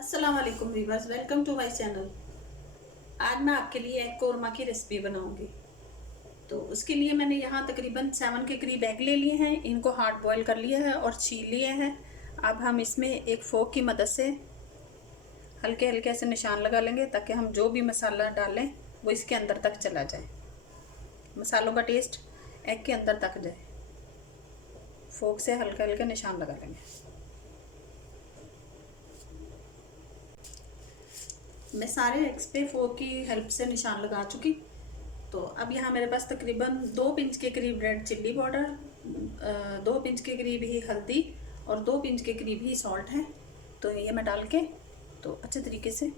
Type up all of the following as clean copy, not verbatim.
अस्सलाम वालेकुम viewers, welcome to my channel. आज मैं आपके लिए एग कोरमा की रेसिपी बनाऊंगी। तो उसके लिए मैंने यहाँ तकरीबन 7 के करीब एग ले लिए हैं। इनको हार्ड बॉईल कर लिया है और छील लिए हैं। अब हम इसमें एक फोक की मदद से हल्के हल्के से निशान लगा लेंगे ताकि हम जो भी मसाला डालें वो इसके अंदर तक चला जाए, मसालों का टेस्ट एग के अंदर तक जाए। फोक से हल्के हल्के निशान लगा लेंगे। मैं सारे एग्स पे फोक की हेल्प से निशान लगा चुकी। तो अब यहाँ मेरे पास तकरीबन 2 पिंच के करीब रेड चिल्ली पाउडर, 2 पिंच के करीब ही हल्दी और 2 पिंच के करीब ही सॉल्ट है। तो ये मैं डाल के तो अच्छे तरीके से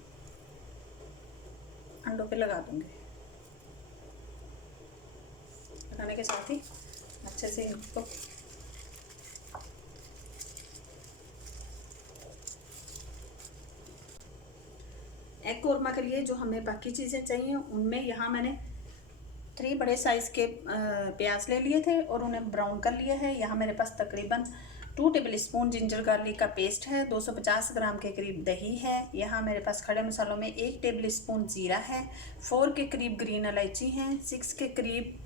अंडों पे लगा दूँगी। लगाने के साथ ही अच्छे से इनको एग कोरमा के लिए जो हमें बाकी चीज़ें चाहिए उनमें यहाँ मैंने 3 बड़े साइज़ के प्याज ले लिए थे और उन्हें ब्राउन कर लिया है। यहाँ मेरे पास तकरीबन 2 टेबल स्पून जिंजर गार्लिक का पेस्ट है, 250 ग्राम के करीब दही है। यहाँ मेरे पास खड़े मसालों में 1 टेबल स्पून ज़ीरा है, 4 के करीब ग्रीन इलायची हैं, 6 के करीब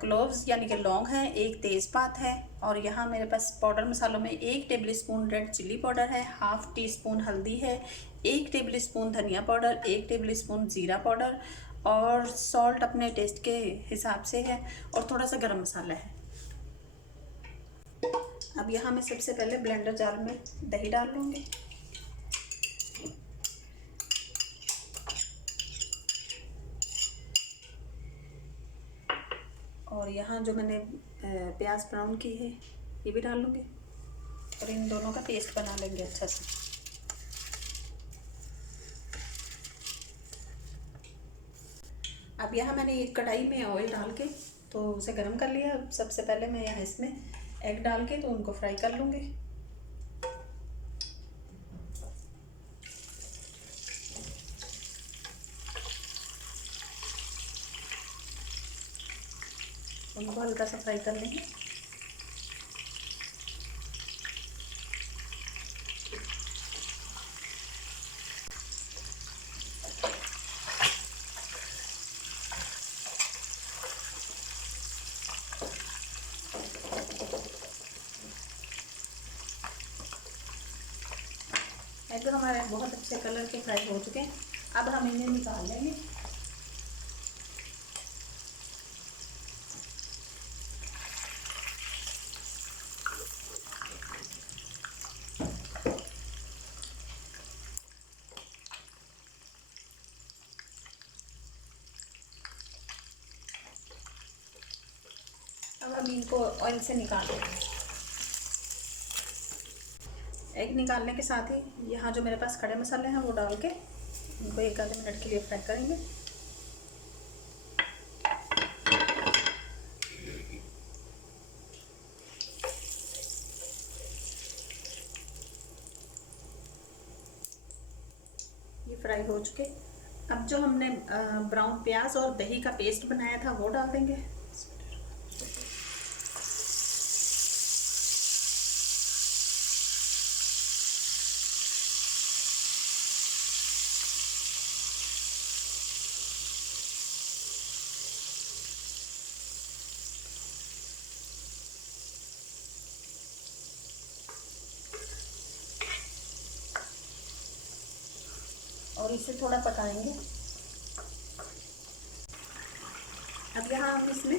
क्लोव्स यानी कि लौंग है, 1 तेज़पात है। और यहाँ मेरे पास पाउडर मसालों में 1 table spoon red chilli powder है, हाफ़ टी स्पून हल्दी है, 1 टेबल स्पून धनिया पाउडर, 1 टेबल स्पून ज़ीरा पाउडर और सॉल्ट अपने टेस्ट के हिसाब से है और थोड़ा सा गरम मसाला है। अब यहाँ मैं सबसे पहले ब्लेंडर जार में दही डाल लूँगी। और यहाँ जो मैंने प्याज ब्राउन की है ये भी डाल लूँगी और इन दोनों का पेस्ट बना लेंगे अच्छा से। अब यहाँ मैंने एक कढ़ाई में ऑयल डाल के तो उसे गर्म कर लिया। सबसे पहले मैं यहाँ इसमें एग डाल के तो उनको फ्राई कर लूँगी। उनको हल्का सा फ्राई कर लेंगे। एग हमारे बहुत अच्छे कलर के फ्राई हो चुके हैं। अब हम इन्हें निकाल लेंगे। अब हम इनको ऑयल से निकाल लेंगे। एग निकालने के साथ ही यहाँ जो मेरे पास खड़े मसाले हैं वो डाल के इनको 1 आधे मिनट के लिए फ्राई करेंगे। ये फ्राई हो चुके। अब जो हमने ब्राउन प्याज और दही का पेस्ट बनाया था वो डाल देंगे। और इसे थोड़ा पकाएंगे। अब यहाँ हम इसमें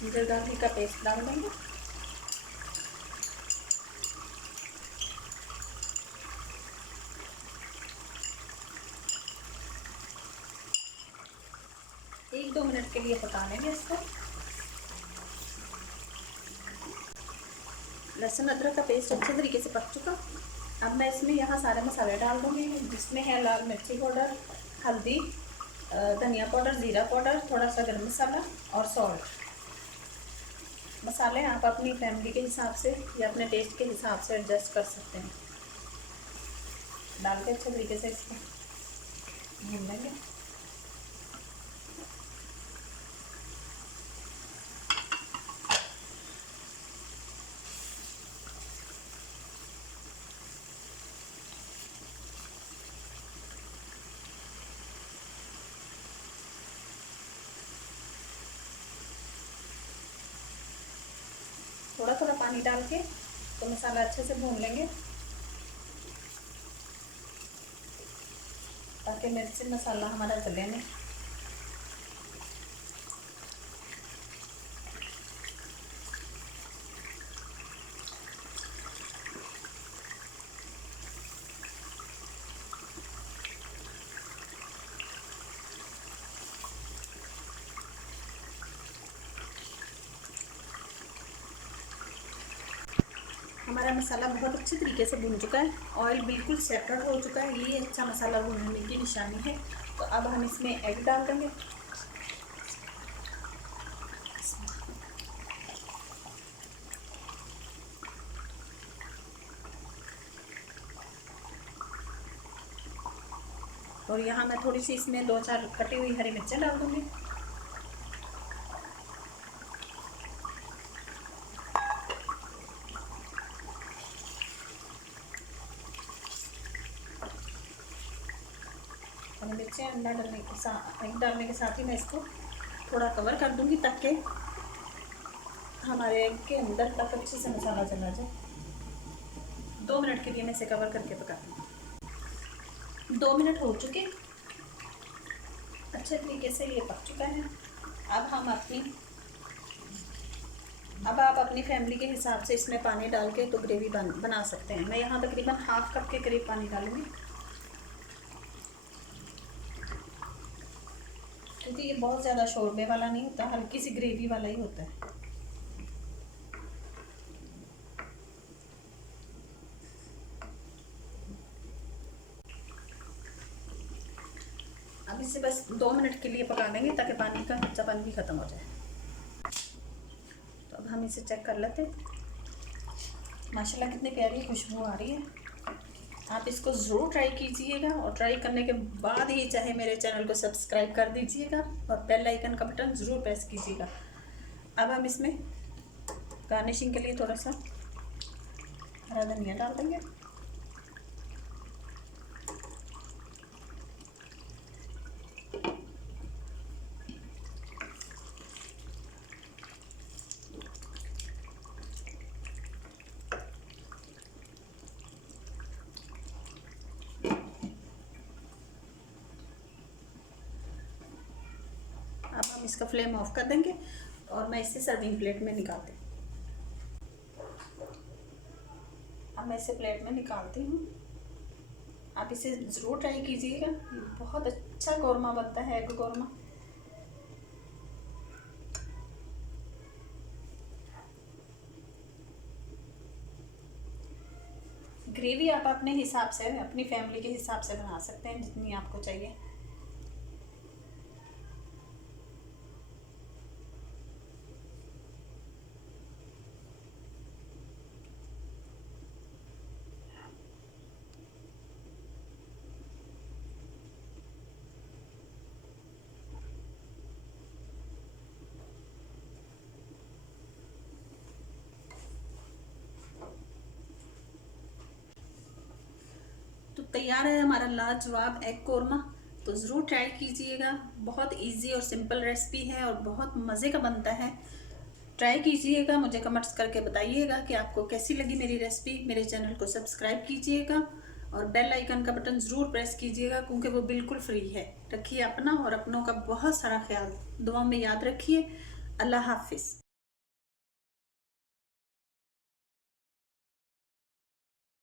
जिंजर गार्लिक का पेस्ट डाल देंगे। एक दो मिनट के लिए पका लेंगे इसको। लहसुन अदरक का पेस्ट अच्छे तरीके से पक चुका। अब मैं इसमें यहाँ सारे मसाले डाल दूँगी जिसमें है लाल मिर्ची पाउडर, हल्दी, धनिया पाउडर, ज़ीरा पाउडर, थोड़ा सा गरम मसाला और सॉल्ट। मसाले आप अपनी फैमिली के हिसाब से या अपने टेस्ट के हिसाब से एडजस्ट कर सकते हैं। डाल के अच्छे तरीके से इसको भून लेंगे। थोड़ा थोड़ा पानी डाल के तो मसाला अच्छे से भून लेंगे, ताकि मिर्च मसाला हमारा जले नहीं। हमारा मसाला बहुत अच्छे तरीके से भून चुका है, ऑयल बिल्कुल सेपरेट हो चुका है, ये अच्छा मसाला भूनने की निशानी है। तो अब हम इसमें एग डाल देंगे। और यहाँ मैं थोड़ी सी इसमें 2-4 कटी हुई हरी मिर्चें डाल दूँगी। हरी मिर्चें अंडा डालने के साथ, एग डालने के साथ ही मैं इसको थोड़ा कवर कर दूँगी, ताकि हमारे एग के अंदर तक अच्छे से मसाला चला जाए। 2 मिनट के लिए मैं इसे कवर करके पकाती हूँ। 2 मिनट हो चुके, अच्छे तरीके से ये पक चुका है। अब आप अपनी फैमिली के हिसाब से इसमें पानी डाल के तो ग्रेवी बना सकते हैं। मैं यहाँ तकरीबन हाफ कप के करीब पानी डालूंगी, क्योंकि ये बहुत ज़्यादा शोरबे वाला नहीं होता, हल्की सी ग्रेवी वाला ही होता है। अब इसे बस 2 मिनट के लिए पका लेंगे, ताकि पानी का कच्चापन भी ख़त्म हो जाए। तो अब हम इसे चेक कर लेते हैं। माशाल्लाह कितनी प्यारी खुशबू आ रही है। आप इसको ज़रूर ट्राई कीजिएगा, और ट्राई करने के बाद ही चाहे मेरे चैनल को सब्सक्राइब कर दीजिएगा और बेल आइकन का बटन ज़रूर प्रेस कीजिएगा। अब हम इसमें गार्निशिंग के लिए थोड़ा सा हरा धनिया डाल देंगे। अब हम इसका फ्लेम ऑफ कर देंगे और मैं इसे सर्विंग प्लेट में निकालती हूँ। अब मैं इसे प्लेट में निकालती हूँ। आप इसे ज़रूर ट्राई कीजिएगा, बहुत अच्छा कौरमा बनता है, एग कौरमा। ग्रेवी आप अपने हिसाब से, अपनी फैमिली के हिसाब से बना सकते हैं, जितनी आपको चाहिए। तो तैयार है हमारा लाजवाब एग कौरमा। तो ज़रूर ट्राई कीजिएगा, बहुत इजी और सिंपल रेसिपी है और बहुत मज़े का बनता है। ट्राई कीजिएगा, मुझे कमेंट्स करके बताइएगा कि आपको कैसी लगी मेरी रेसिपी। मेरे चैनल को सब्सक्राइब कीजिएगा और बेल आइकन का बटन ज़रूर प्रेस कीजिएगा, क्योंकि वो बिल्कुल फ्री है। रखिए अपना और अपनों का बहुत सारा ख्याल, दुआ में याद रखिए। अल्लाह हाफिज़।